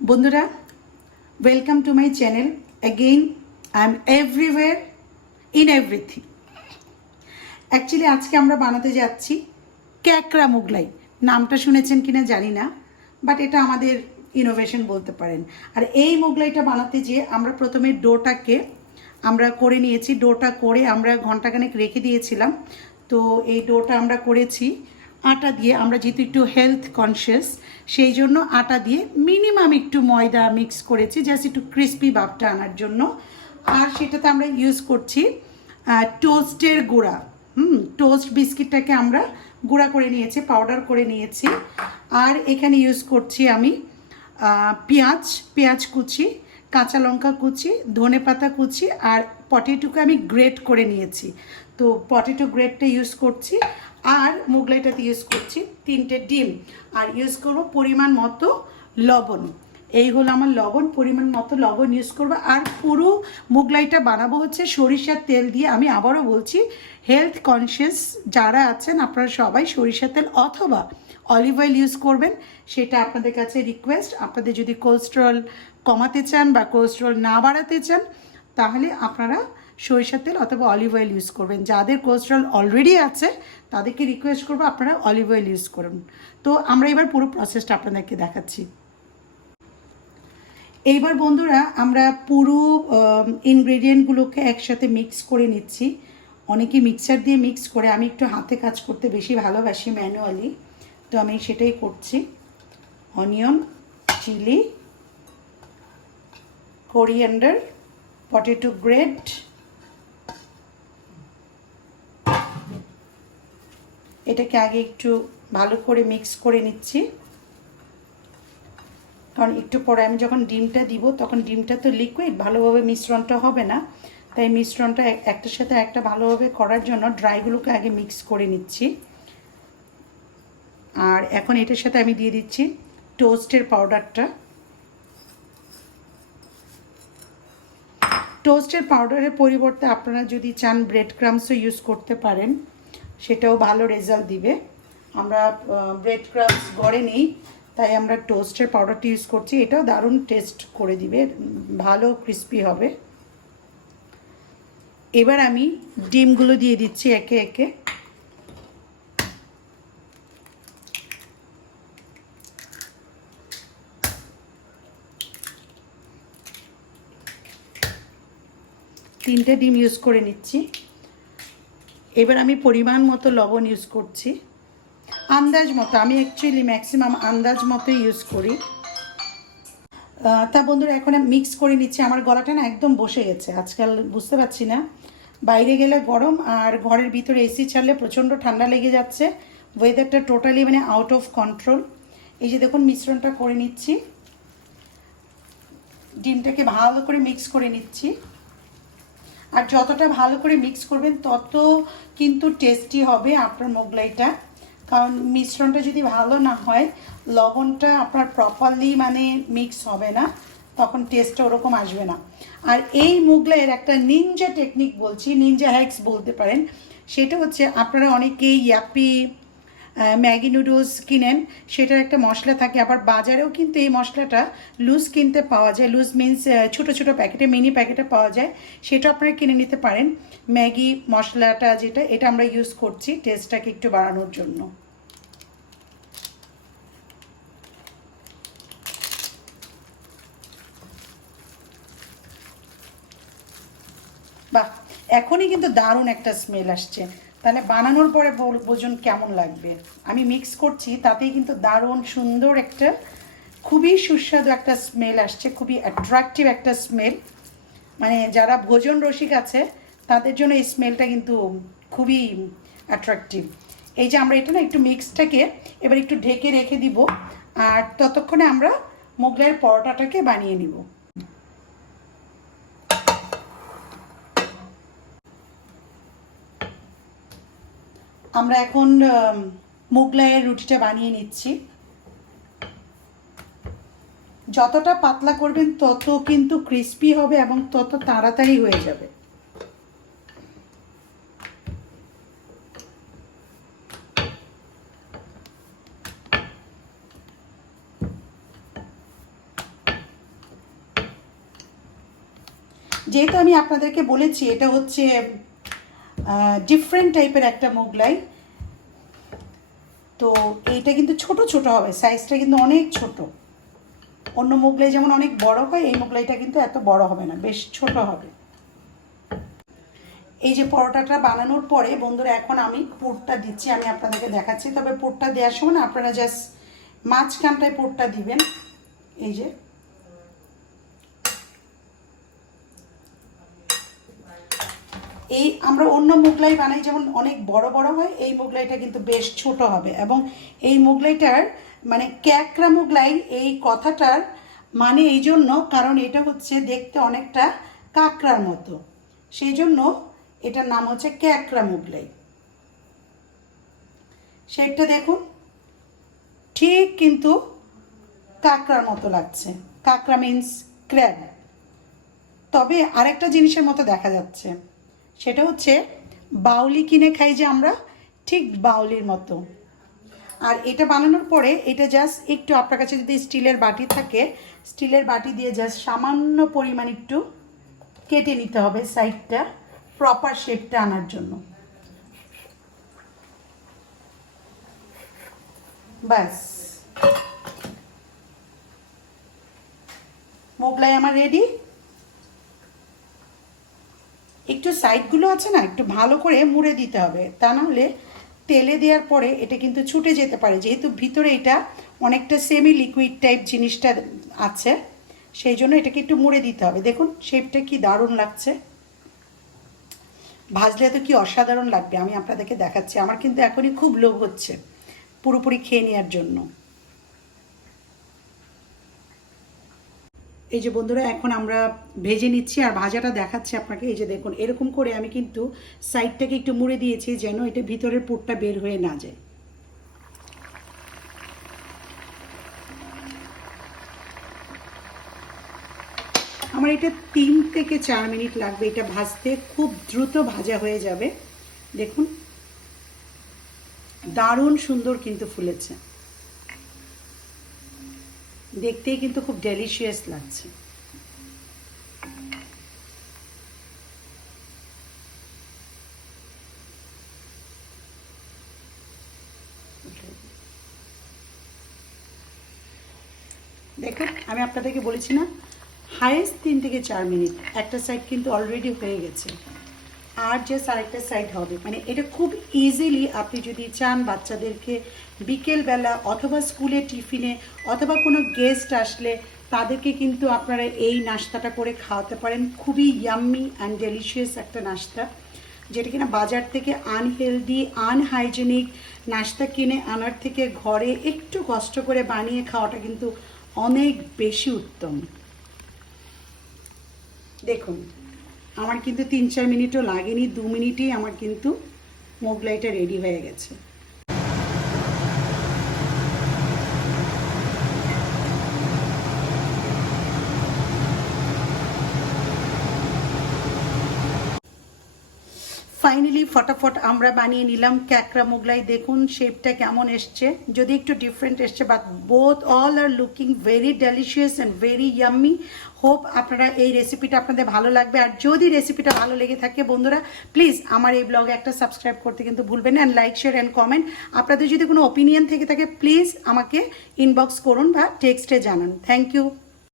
বন্ধুরা welcome to my channel again I am everywhere in everything actually আজকে আমরা বানাতে যাচ্ছি ক্যাকড়া মোগলাই। নামটা শুনেছেন কিনা জানি না বাট এটা আমাদের ইনোভেশন বলতে পারেন। আর এই মোগলাইটা বানাতে যেয়ে আমরা প্রথমে ডোটাকে আমরা করে নিয়েছি। ডোটা করে আমরা ঘন্টাখানেক রেখে দিয়েছিলাম। তো এই ডোটা আমরা করেছি আটা দিয়ে, আমরা যেহেতু একটু হেলথ কনসিয়াস সেই জন্য আটা দিয়ে মিনিমাম একটু ময়দা মিক্স করেছি জাস্ট একটু ক্রিস্পি ভাবটা আনার জন্য। আর সেটাতে আমরা ইউজ করছি টোস্টের গুঁড়া। হুম টোস্ট বিস্কিটটাকে আমরা গুঁড়া করে নিয়েছি পাউডার করে নিয়েছি। আর এখানে ইউজ করছি আমি পেঁয়াজ পেঁয়াজ কুচি, কাঁচা লঙ্কা কুচি ধনে পাতা কুচি, আর পটেটোকে আমি গ্রেট করে নিয়েছি। তো পটেটো গ্রেডটা ইউজ করছি আর মোগলাইটাতে ইউজ করছি তিনটে ডিম। আর ইউজ করব পরিমাণ মতো লবণ। এই হলো আমার লবণ, পরিমাণ মতো লবণ ইউজ করব। আর পুরো মুগলাইটা বানাবো হচ্ছে সরিষার তেল দিয়ে। আমি আবারও বলছি হেলথ কনসিয়াস যারা আছেন, আপনারা সবাই সরিষার তেল অথবা অলিভ অয়েল ইউজ করবেন। সেটা আপনাদের কাছে রিকোয়েস্ট আপনাদের যদি কোলেস্ট্রল কমাতে চান বা কোলেস্ট্রল না বাড়াতে চান, তাহলে আপনারা সরিষার তেল অথবা অলিভ অয়েল ইউজ করবেন। যাদের কোলেস্ট্রল অলরেডি আছে, তাদেরকে রিকোয়েস্ট করব আপনারা অলিভ অয়েল ইউজ করুন। তো আমরা এবার পুরো প্রসেসটা আপনাদেরকে দেখাচ্ছি। এইবার বন্ধুরা, আমরা পুরো ইনগ্রেডিয়েন্টগুলোকে একসাথে মিক্স করে নিচ্ছি। অনেকে মিক্সার দিয়ে মিক্স করে, আমি একটু হাতে কাজ করতে বেশি ভালোবাসি ম্যানুয়ালি তো আমি সেটাই করছি। Onion chilli coriander potato grate এটাকে আগে একটু ভালো করে মিক্স করে নিচ্ছি। কারণ একটু পরে আমি যখন ডিমটা দিব, তখন ডিমটা তো লিকুইড ভালোভাবে মিশ্রণটা হবে না। তাই মিশ্রণটা একটার সাথে একটা ভালোভাবে করার জন্য ড্রাইগুলোকে আগে মিক্স করে নিচ্ছি। আর এখন এটার সাথে আমি দিয়ে দিচ্ছি টোস্টের পাউডারটা। টোস্টের পাউডারের পরিবর্তে আপনারা যদি চান ব্রেড ক্রামসও ইউজ করতে পারেন। সেটাও ভালো রেজাল্ট দিবে। আমরা ব্রেড ক্রামস গড়ে নেই, তাই আমরা টোস্টের পাউডারটি ইউজ করছি। এটাও দারুণ টেস্ট করে দিবে, ভালো ক্রিস্পি হবে। এবার আমি ডিমগুলো দিয়ে দিচ্ছি একে একে। তিনটে ডিম ইউজ করে নিচ্ছি। এবার আমি পরিমাণ মতো লবণ ইউজ করছি। আন্দাজ মতো, আমি অ্যাকচুয়ালি ম্যাক্সিমাম আন্দাজ মতো ইউজ করি। তা বন্ধুরা, এখন মিক্স করে নিচ্ছি। আমার গলাটা না একদম বসে গেছে, আজকাল বুঝতে পারছি না। বাইরে গেলে গরম আর ঘরের ভিতরে এসি ছাড়লে প্রচণ্ড ঠান্ডা লেগে যাচ্ছে। ওয়েদারটা টোটালি মানে আউট অফ কন্ট্রোল এই যে দেখুন, মিশ্রণটা করে নিচ্ছি। ডিমটাকে ভালো করে মিক্স করে নিচ্ছি। আর যতটা ভালো করে মিক্স করবেন, তত কিন্তু টেস্টি হবে আপনার মোগলাইটা। কারণ মিশ্রণটা যদি ভালো না হয়, লবণটা আপনার প্রপারলি মানে মিক্স হবে না, তখন টেস্টটা ওরকম আসবে না। আর এই মোগলাইয়ের একটা নিনজা টেকনিক বলছি নিনজা হ্যাক্স বলতে পারেন, সেটা হচ্ছে আপনারা অনেকেই ইয়াপি ম্যাগি নুডলস কিনেন, সেটার একটা মশলা থাকে। আবার বাজারেও কিন্তু এই মশলাটা লুজ কিনতে পাওয়া যায়। লুজ মিন্স ছোটো ছোটো প্যাকেটে, মিনি প্যাকেটে পাওয়া যায়। সেটা আপনারা কিনে নিতে পারেন। ম্যাগি মশলাটা যেটা, এটা আমরা ইউজ করছি টেস্টটাকে একটু বাড়ানোর জন্য। বাহ! এখনই কিন্তু দারুণ একটা স্মেল আসছে। তাহলে বানানোর পরে বুঝুন কেমন লাগবে। আমি মিক্স করছি, তাতেই কিন্তু দারুণ সুন্দর একটা, খুবই সুস্বাদু একটা স্মেল আসছে, খুবই অ্যাট্রাকটিভ একটা স্মেল মানে যারা ভোজন রসিক আছে, তাদের জন্য এই স্মেলটা কিন্তু খুবই অ্যাট্রাকটিভ এই যে আমরা এটা না একটু মিক্সটাকে এবার একটু ঢেকে রেখে দিব, আর ততক্ষণে আমরা মোগলাইয়ের পরোটাটাকে বানিয়ে নিব। আমরা এখন মোগলাইয়ের রুটিটা বানিয়ে নিচ্ছি। যতটা পাতলা করবেন তত কিন্তু ক্রিস্পি হবে এবং তত তাড়াতাড়ি হয়ে যাবে। যেহেতু আমি আপনাদেরকে বলেছি, এটা হচ্ছে ডিফারেন্ট টাইপের একটা মোগলাই। তো এইটা কিন্তু ছোট ছোট হবে সাইজটা কিন্তু অনেক ছোট। অন্য মোগলাই যেমন অনেক বড় হয়, এই মোগলাইটা কিন্তু এত বড় হবে না, বেশ ছোট হবে। এই যে পরোটাটা বানানোর পরে, বন্ধুরা, এখন আমি পুরটা দিচ্ছি, আমি আপনাদেরকে দেখাচ্ছি। তবে পুরটা দেওয়ার সময় না, আপনারা জাস্ট মাঝখানটায় পুরটা দিবেন। এই যে এই আমরা অন্য মোগলাই বানাই, যেমন অনেক বড় বড় হয়, এই মোগলাইটা কিন্তু বেশ ছোট হবে। এবং এই মোগলাইটার মানে ক্যাকরা মোগলাই, এই কথাটার মানে এই জন্য, কারণ এটা হচ্ছে দেখতে অনেকটা কাঁকড়ার মতো। সেই জন্য এটার নাম হচ্ছে ক্যাকরা মোগলাই। শেপটা দেখুন, ঠিক কিন্তু কাঁকড়ার মতো লাগছে। কাঁকড়া মিন্স ক্র্যাব তবে আরেকটা জিনিসের মতো দেখা যাচ্ছে। সেটা হচ্ছে বাউলি কিনে খাই যে আমরা, ঠিক বাউলির মতো। আর এটা বানানোর পরে এটা জাস্ট একটু আপনার কাছে যদি স্টিলের বাটি থাকে, স্টিলের বাটি দিয়ে জাস্ট সামান্য পরিমাণ একটু কেটে নিতে হবে সাইডটা প্রপার শেপটা আনার জন্য। ব্যাস। মোগলাই আমার রেডি একটু সাইডগুলো আছে না, একটু ভালো করে মুড়ে দিতে হবে। তা না হলে তেলে দেওয়ার পরে এটা কিন্তু ছুটে যেতে পারে। যেহেতু ভিতরে এটা অনেকটা সেমি লিকুইড টাইপ জিনিসটা আছে, সেই জন্য এটাকে একটু মুড়ে দিতে হবে। দেখুন শেপটা কি দারুণ লাগছে। ভাজলে তো কি অসাধারণ লাগবে, আমি আপনাদেরকে দেখাচ্ছি। আমার কিন্তু এখনই খুব লোভ হচ্ছে পুরোপুরি খেয়ে নেওয়ার জন্য। এই যে বন্ধুরা, এখন আমরা ভেজে নিচ্ছি আর ভাজাটা দেখাচ্ছি আপনাকে। এই যে দেখুন, এরকম করে আমি কিন্তু সাইডটাকে একটু মুড়ে দিয়েছি যেন এটা ভিতরের পুরটা বের হয়ে না যায়। আমার এটা তিন থেকে চার মিনিট লাগবে এটা ভাজতে। খুব দ্রুত ভাজা হয়ে যাবে। দেখুন, দারুণ সুন্দর কিন্তু ফুলেছে। দেখতেই কিন্তু খুব ডেলিশিয়াস লাগছে। দেখুন, আমি আপনাদেরকে বলেছি না হায়েস্ট তিন থেকে চার মিনিট, একটা সাইড কিন্তু অলরেডি হয়ে গেছে। আর জাস্ট আরেকটা সাইড হবে। মানে এটা খুব ইজিলি আপনি যদি চান বাচ্চাদেরকে বিকেলবেলা অথবা স্কুলে টিফিনে অথবা কোনো গেস্ট আসলে তাদেরকে কিন্তু আপনারা এই নাস্তাটা করে খাওয়াতে পারেন। খুবই ইয়াম্মি অ্যান্ড ডেলিশিয়াস একটা নাস্তা, যেটা কিনা বাজার থেকে আনহেলদি আনহাইজেনিক নাস্তা কিনে আনার থেকে ঘরে একটু কষ্ট করে বানিয়ে খাওয়াটা কিন্তু অনেক বেশি উত্তম। দেখুন আমার কিন্তু তিন চার মিনিটও লাগেনি দু মিনিটেই আমার কিন্তু মোগলাইটা রেডি হয়ে গেছে। ফাইনালি ফটাফট আমরা বানিয়ে নিলাম ক্যাকরা মোগলাই। দেখুন শেপটা কেমন এসছে। যদি একটু ডিফারেন্ট এসছে but both all are looking very delicious and very yummy hope আপনারা এই রেসিপিটা আপনাদের ভালো লাগবে। আর যদি রেসিপিটা ভালো লেগে থাকে, বন্ধুরা প্লিজ আমার এই ব্লগে একটা সাবস্ক্রাইব করতে কিন্তু ভুলবেন না and like share and comment আপনাদের যদি কোনো ওপিনিয়ন থেকে থাকে প্লিজ আমাকে ইনবক্স করুন বা টেক্সটে জানান। Thank you